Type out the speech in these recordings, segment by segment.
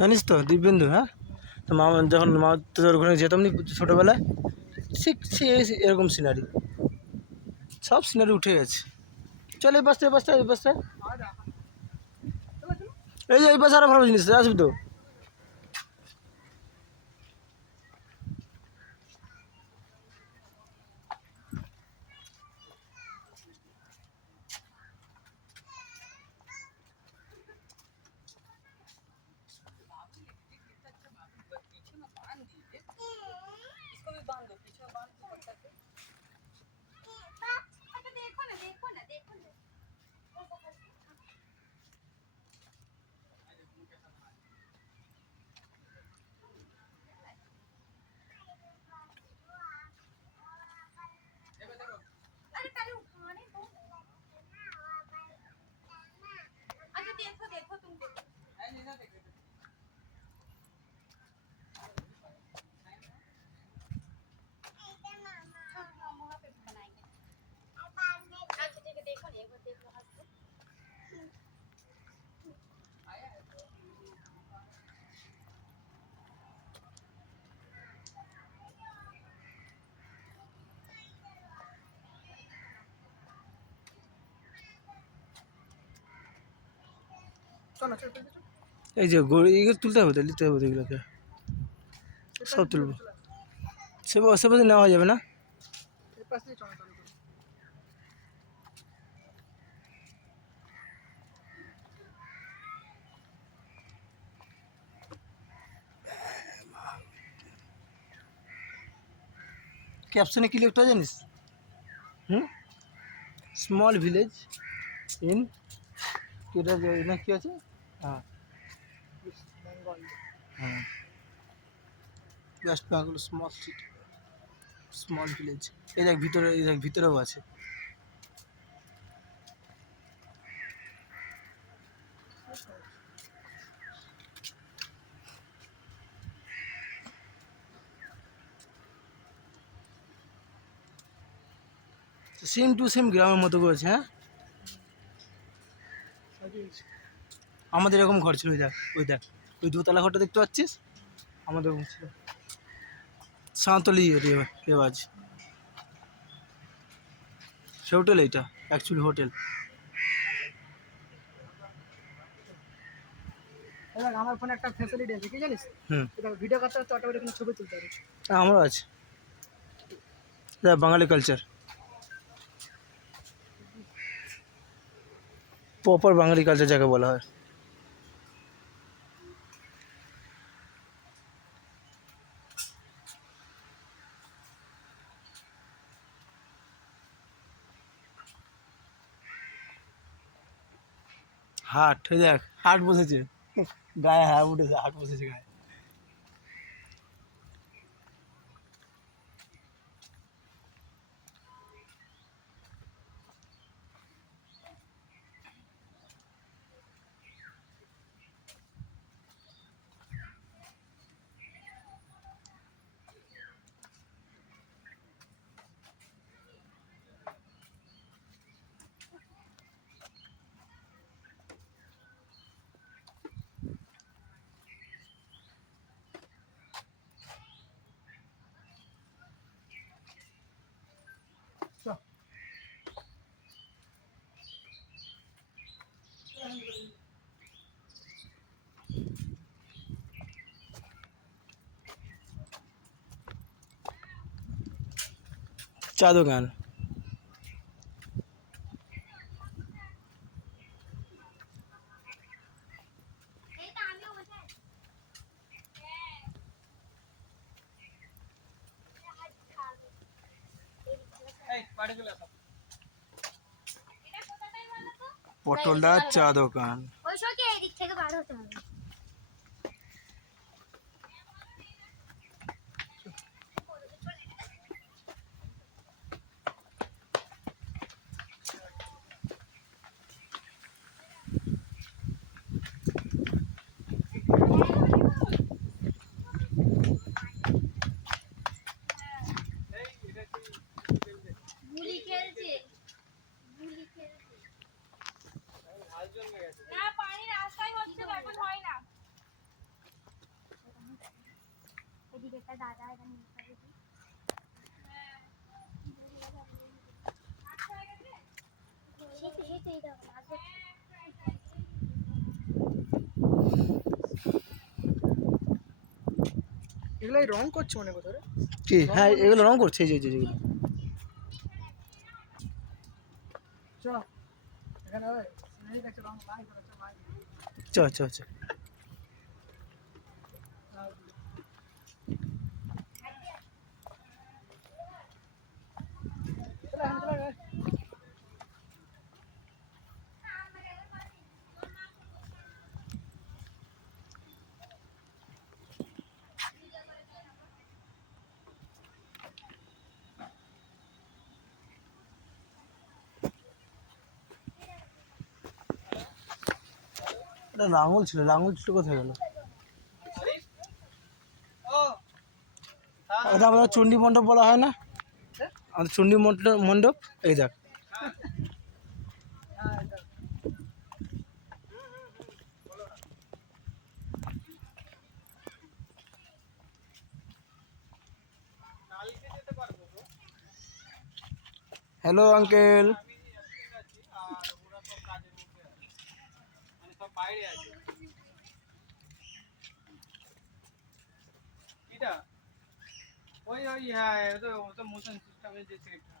জানিস তো দিব্যেন্দু? হ্যাঁ, তো মা যখন মা তোর ওখানে যেতাম নি ছোটোবেলায়, ঠিক সে এরকম সিনারি, সব সিনারি উঠে গেছে। চল এই বাসটা এই বাসটা এই বাসটা, এই যে এই বাস আরো ভালো জিনিস আসবি তো। এই যে এগুলো তুলতে হবে তো, নিতে হবে তো এগুলোকে, সব তুলবো। সে পাশে নেওয়া যাবে না? ক্যাপশনে কি লিখতে হয় জানিস? স্মল ভিলেজ ইন এটা না কি আছে? হ্যাঁ হ্যাঁ, West Bengal small city, small village. এই দেখ ভিতরে, এই দেখ ভিতরেও আছে। সেম টু সেম গ্রামের মতো করেছে। হ্যাঁ, আমাদের এরকম ঘর ছিল। ওই দেখ, ওই দেখ, ওই দোতলা ঘরটা দেখতে পাচ্ছিস? আমাদের এরকম ছিল। সাঁওতালি রেওয়াজ। সে হোটেল এইটা অ্যাকচুয়ালি হোটেল। আমার ফোনে একটা ফ্যাসিলিটি আছে কি জানিস? এটা ভিডিও করতে হচ্ছে, অটোমেটিক ছবি তুলতে হবে। আমারও আছে, বাঙালি কালচার, প্রপার বাঙালি কালচার যাকে বলা হয়। হাট, ওই দেখ হাট বসেছে গায়ে, হ্যাঁ উঠেছে, হাট বসেছে গায়ে। চা দোকান। পটলদার চা দোকান। এদিক থেকে বার হতে হবে। গুলি খেলছে, গুলি খেলছে। না পানি রাস্তায় হচ্ছে, এখন হয় না। একটা দাদা এখানে নিয়ে যাবে। সেই তো এই দেখো আসবে। এগুলাই রং করছে মনে কোথাও রে। কি হ্যাঁ এগুলো রং করছে এই যে যেগুলো চ এখানে ওই সিনারি দেখছে রং নাই করেছে নাই। চ চ চ চলো এখন চলো রে। এটা লাঙল ছিল কোথায় গেল? ওটা আমাদের চণ্ডী মণ্ডপ বলা হয় না? আমাদের চণ্ডী মণ্ডপ এই দেখ। হ্যাঁ এটা হ্যালো আঙ্কেল। ওই ওই হ্যাঁ ওটা মোশন সিস্টেমে যে সেটটা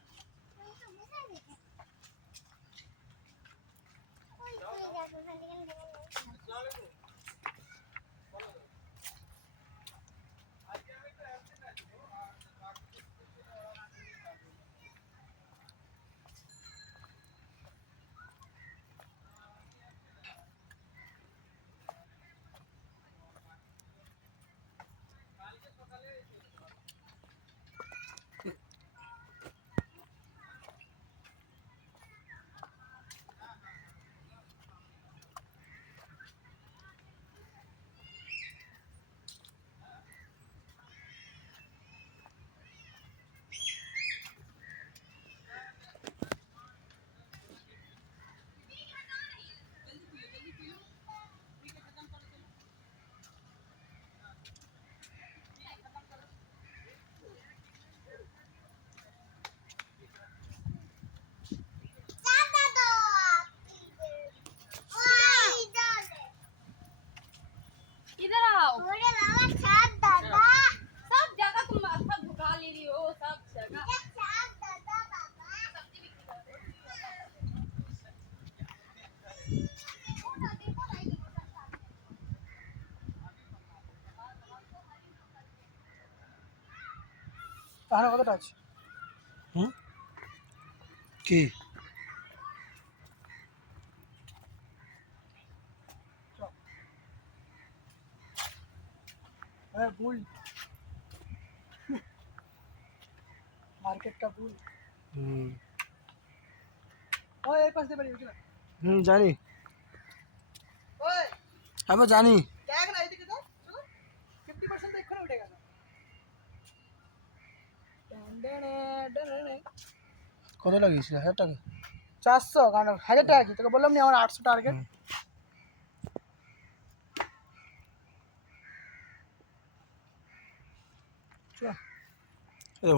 इधर आओ। अरे बाबा छाप दादा। सब जगह तुम माथा झुका ले रही हो सब जगह। छाप दादा बाबा। सब्जी बिक्री करते তাহলে কতটা আছে? হুম কি হ্যাঁ ভুল মার্কেটটা ভুল। হুম ওই এই পাশ দিয়ে বেরিয়ে চলো। জানি ওই আমি জানি। দেখ না এদিকে দাও চলো 50% তো এক্ষুনি উঠে গেল। কত লাগিয়েছিল 1000 টাকা? 400 কারণ 1000 টাকা কি তোকে বললাম না আমার 800 টার্গেট।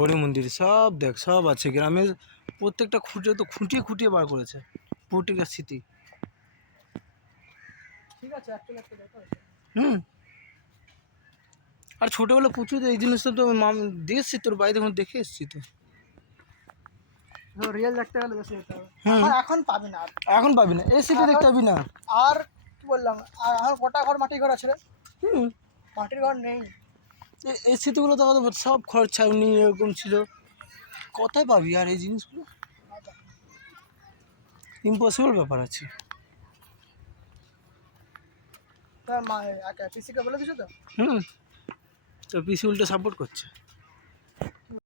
হরি মন্দির সব দেখ সব আছে গ্রামের প্রত্যেকটা খুঁটে তো খুঁটিয়ে খুঁটিয়ে বার করেছে প্রত্যেকটা স্মৃতি। ঠিক আছে একটু দেখো। হুম আর ছোটোবেলা প্রচুর এই জিনিসটা তো দেখেছি তোর বাড়ি যখন দেখে এসেছি তো। রিয়েল দেখতে গেলে বেশি যেতে হবে। হুম। এখন পাবি না আর। এখন পাবি না এই স্মৃতি দেখতে পাবি না। আর কি বললাম আর এখন কটা ঘর মাটির ঘর আছে রে? হুম মাটির ঘর নেই। এই স্মৃতিগুলো তো আমাদের সব খরচ ছাউনি এরকম ছিল কোথায় পাবি আর এই জিনিসগুলো ইম্পসিবল ব্যাপার আছে। তা মা পিসিকে বলে দিছো তো? হুম তো পিসি উল্টো সাপোর্ট করছে।